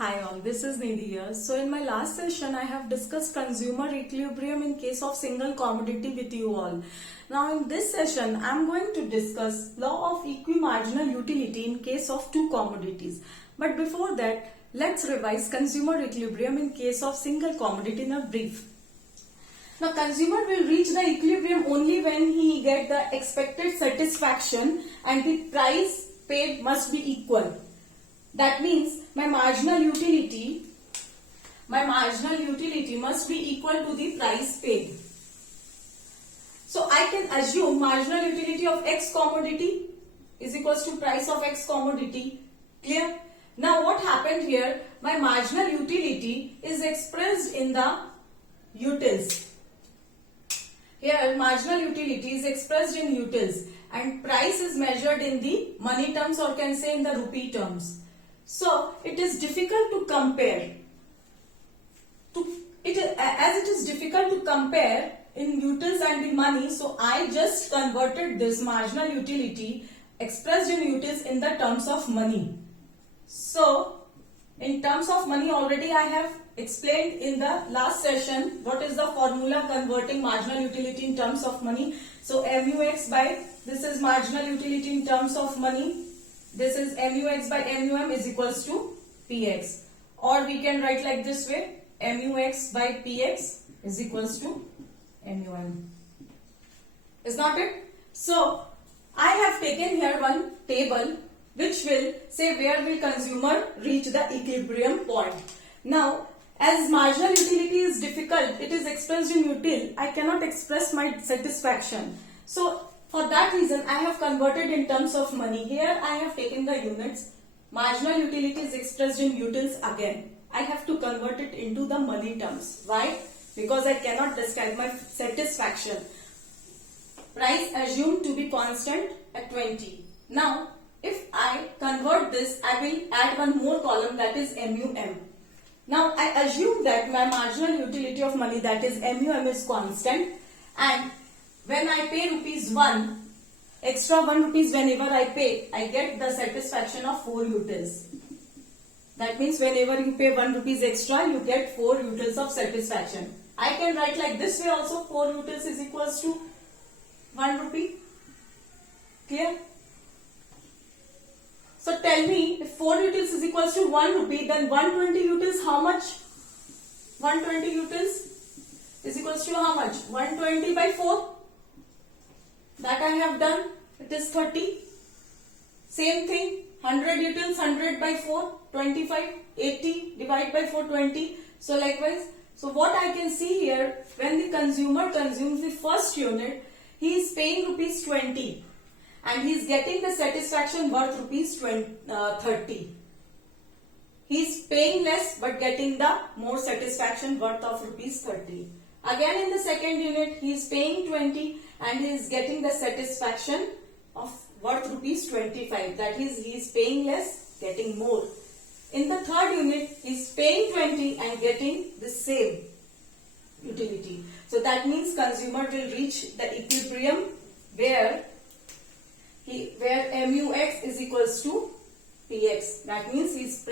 Hi all, this is Nidhi here. So in my last session, I have discussed consumer equilibrium in case of single commodity with you all. Now in this session, I am going to discuss law of equimarginal utility in case of two commodities. But before that, let's revise consumer equilibrium in case of single commodity in a brief. Now consumer will reach the equilibrium only when he get the expected satisfaction and the price paid must be equal. That means my marginal utility must be equal to the price paid. So I can assume marginal utility of X commodity is equals to price of X commodity. Clear? Now what happened here? My marginal utility is expressed in the utils. Here marginal utility is expressed in utils and price is measured in the money terms or can say in the rupee terms. So it is difficult to compare. As it is difficult to compare in utils and the money, so I just converted this marginal utility expressed in utils in the terms of money. So in terms of money already I have explained in the last session what is the formula converting marginal utility in terms of money. So MUX by this is marginal utility in terms of money. This is MUX by MUM is equals to PX, or we can write like this way, MUX by PX is equals to MUM. Is not it? So I have taken here one table which will say where will consumer reach the equilibrium point. Now as marginal utility is difficult, it is expressed in util, I cannot express my satisfaction. So for that reason, I have converted in terms of money. Here I have taken the units. Marginal utility is expressed in utils again. I have to convert it into the money terms. Why? Because I cannot describe my satisfaction. Price assumed to be constant at 20. Now, if I convert this, I will add one more column, that is MUM. Now, I assume that my marginal utility of money, that is MUM, is constant, and when I pay rupees 1, extra 1 rupees whenever I pay, I get the satisfaction of 4 utils. That means whenever you pay 1 rupees extra, you get 4 utils of satisfaction. I can write like this way also, 4 utils is equals to 1 rupee. Clear? So tell me, if 4 utils is equals to 1 rupee, then 120 utils how much? 120 utils is equals to how much? 120 by 4. That I have done, it is 30. Same thing, 100 utils, 100 by 4, 25, 80, divide by 4, 20. So likewise, so what I can see here, when the consumer consumes the first unit, he is paying rupees 20 and he is getting the satisfaction worth rupees 30. He is paying less but getting the more satisfaction worth of rupees 30. Again in the second unit, he is paying 20 and he is getting the satisfaction of worth rupees 25. That is, he is paying less, getting more. In the third unit, he is paying 20 and getting the same utility. So that means consumer will reach the equilibrium where MUX is equals to PX. That means he is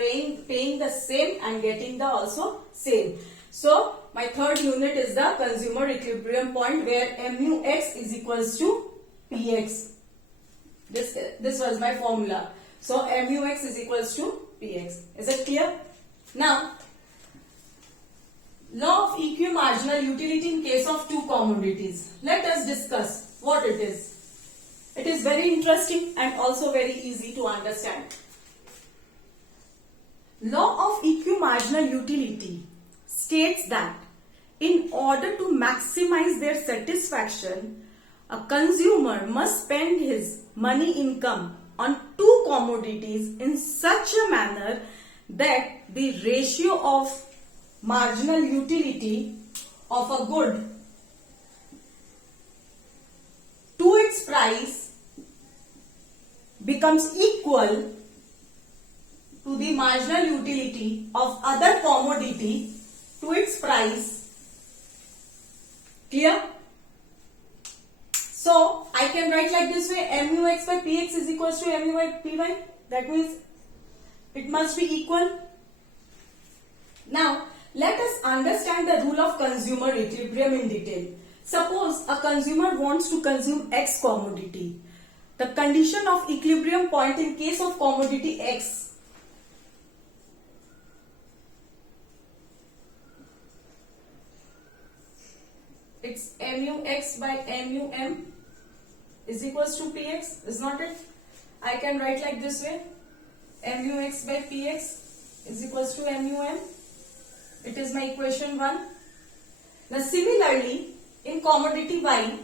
paying the same and getting the also same. So my third unit is the consumer equilibrium point where MUX is equals to PX. This was my formula. So MUX is equals to PX. Is it clear? Now, law of equimarginal utility in case of two commodities. Let us discuss what it is. It is very interesting and also very easy to understand. Law of equimarginal utility states that in order to maximize their satisfaction, a consumer must spend his money income on two commodities in such a manner that the ratio of marginal utility of a good to its price becomes equal to the marginal utility of other commodity to its price. Clear? So I can write like this way, MUX by PX is equals to MU by PY. That means it must be equal. Now, let us understand the rule of consumer equilibrium in detail. Suppose a consumer wants to consume X commodity. The condition of equilibrium point in case of commodity X it's mu x by mu m is equals to px, is not it? I can write like this way, mu x by px is equals to mu m. It is my equation 1. Now similarly, in commodity Y,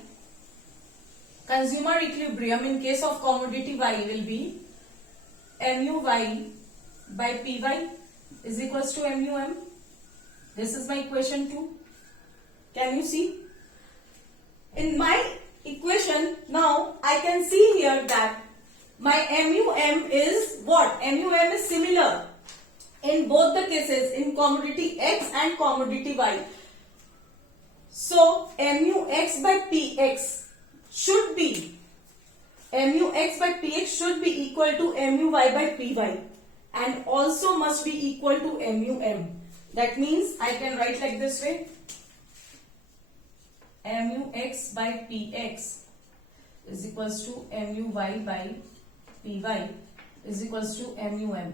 consumer equilibrium in case of commodity Y will be mu y by py is equals to mu m. This is my equation 2. Can you see? In my equation, now I can see here that my mu m is what? Mu m is similar in both the cases, in commodity X and commodity Y. So mu x by px should be equal to mu y by py and also must be equal to mu m. That means I can write like this way, mu x by px is equals to mu y by py is equals to mu m.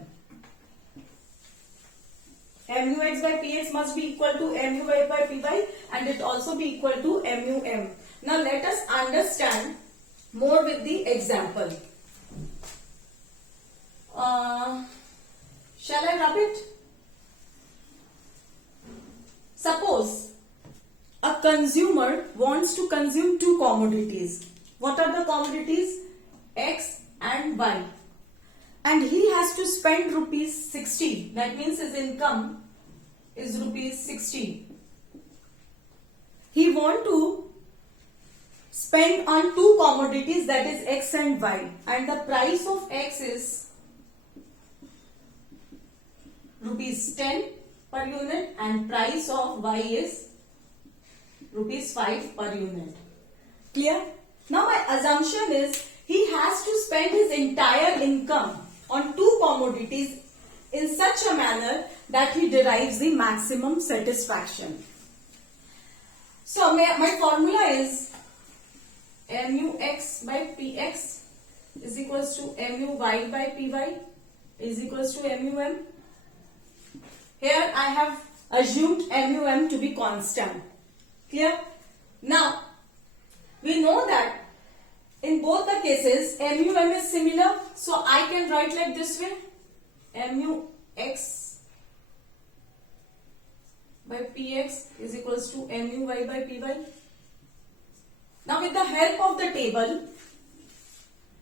Mu x by px must be equal to mu y by py and it also be equal to mu m. Now let us understand more with the example. Shall I rub it? Suppose a consumer wants to consume two commodities. What are the commodities? X and Y. And he has to spend rupees 60. That means his income is rupees 60. He want to spend on two commodities, that is X and Y. And the price of X is rupees 10 per unit and price of Y is rupees 5 per unit. Clear? Now my assumption is he has to spend his entire income on two commodities in such a manner that he derives the maximum satisfaction. So my formula is mu x by px is equals to mu y by py is equals to mu m. Here I have assumed mu m to be constant. Clear? Now we know that in both the cases mu m is similar, so I can write like this way, mu x by px is equals to mu y by py. Now with the help of the table,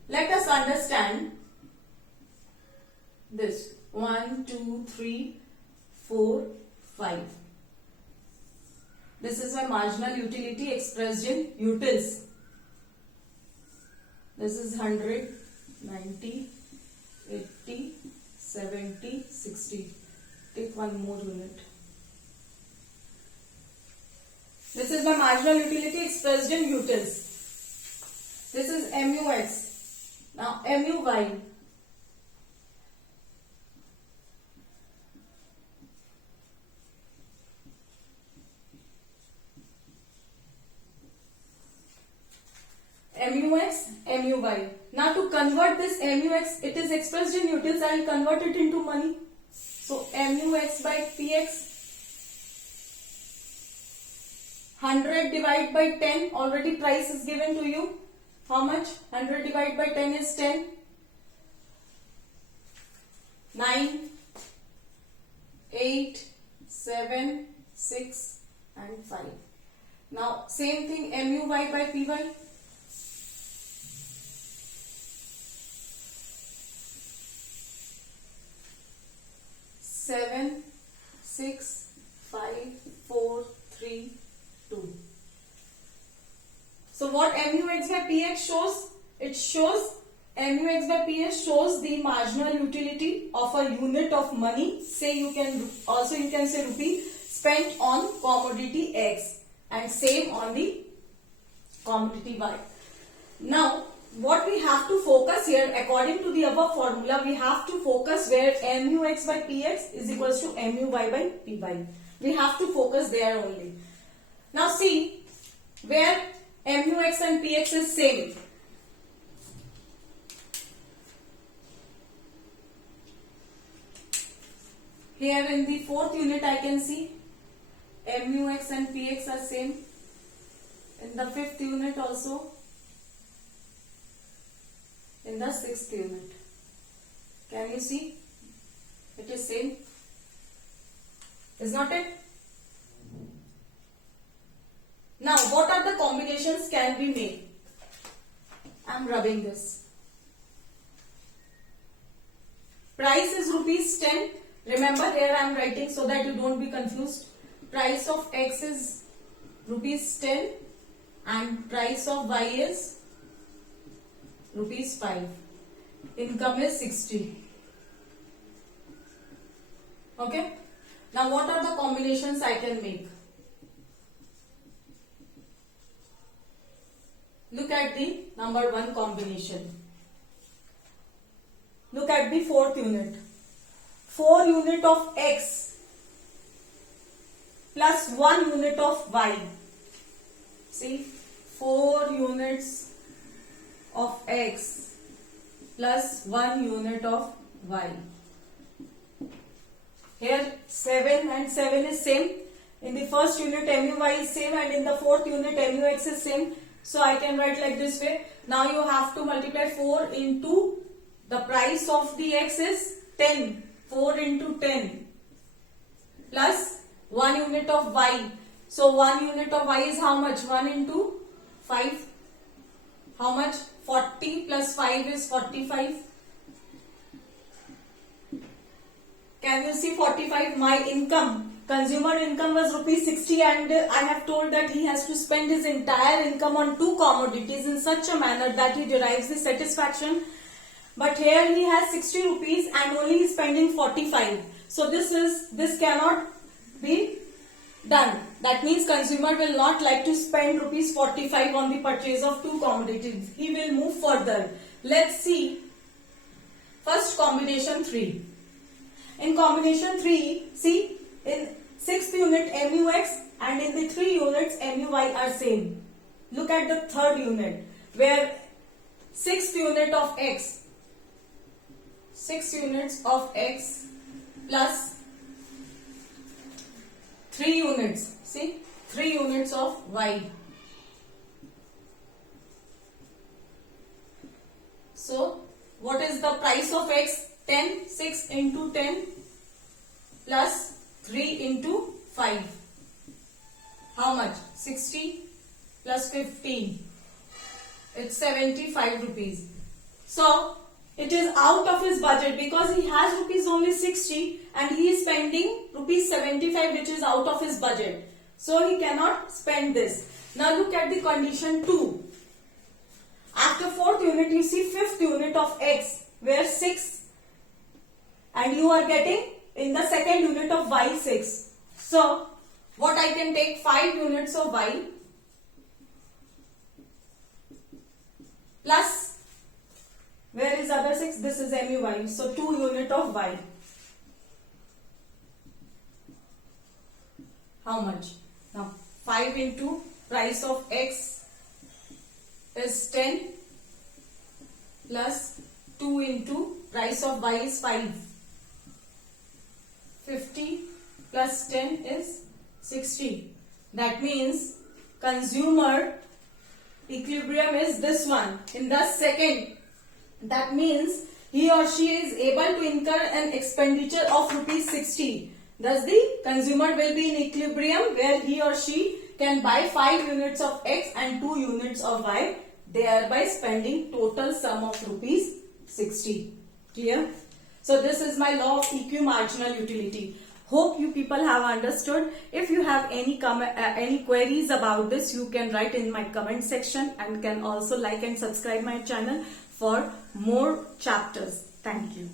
let us understand this 1, 2, 3, 4, 5. This is my marginal utility expressed in utils. This is 100, 90, 80, 70, 60. Take one more unit. This is my marginal utility expressed in utils. This is mu x. Now mu y. Mu x, mu y. Now to convert this mu x, it is expressed in utils, I will convert it into money. So mu x by px, 100 divided by 10, already price is given to you. How much? 100 divided by 10 is 10. 9, 8, 7, 6 and 5. Now same thing mu y by py. 7, 6, 5, 4, 3, 2. So what mu x by px shows? It shows mu x by px shows the marginal utility of a unit of money. Say you can say rupee spent on commodity X and same on the commodity Y. Now what we have to focus here, according to the above formula, we have to focus where MUX by PX is equals to MUY by PY. We have to focus there only. Now see, where MUX and PX is same. Here in the fourth unit I can see MUX and PX are same. In the fifth unit also. In the sixth unit. Can you see? It is same. Is not it? Now what are the combinations can be made? I am rubbing this. Price is rupees 10. Remember here I am writing so that you don't be confused. Price of X is rupees 10 and price of Y is rupees 5. Income is 60. Okay. Now what are the combinations I can make? Look at the number 1 combination. Look at the fourth unit. 4 unit of X plus 1 unit of Y. See, 4 units of X plus 1 unit of Y. Here 7 and 7 is same. In the first unit MUY is same and in the fourth unit MUX is same. So I can write like this way. Now you have to multiply 4 into the price of the X is 10. 4 into 10 plus 1 unit of Y. So 1 unit of Y is how much? 1 into 5. How much? 40 plus 5 is 45. Can you see 45? My income, consumer income was rupees 60 and I have told that he has to spend his entire income on 2 commodities in such a manner that he derives the satisfaction. But here he has 60 rupees and only he is spending 45. So this cannot be done. That means consumer will not like to spend rupees 45 on the purchase of 2 commodities. He will move further. Let's see. First combination 3. In combination 3, see, in 6th unit MUX and in the 3 units MUY are same. Look at the 3rd unit where 6th unit of X. 6 units of X plus 3 units. See, 3 units of Y. So, what is the price of X? 10. 6 into 10 plus 3 into 5. How much? 60 plus 15. It's 75 rupees. So, it is out of his budget because he has rupees only 60 and he is spending rupees 75 which is out of his budget. So he cannot spend this. Now look at the condition 2. After 4th unit you see 5th unit of X where 6 and you are getting in the 2nd unit of Y 6. So what I can take 5 units of Y plus where is other 6? This is MUY. So 2 unit of Y. How much? Now 5 into price of X is 10 plus 2 into price of Y is 5. 50 plus 10 is 60. That means consumer equilibrium is this one in the 2nd. That means he or she is able to incur an expenditure of rupees 60. Thus the consumer will be in equilibrium where he or she can buy 5 units of X and 2 units of Y, thereby spending total sum of rupees 60. Clear? So this is my law of EQ marginal utility. Hope you people have understood. If you have any queries about this, you can write in my comment section and can also like and subscribe my channel for more chapters. Thank you.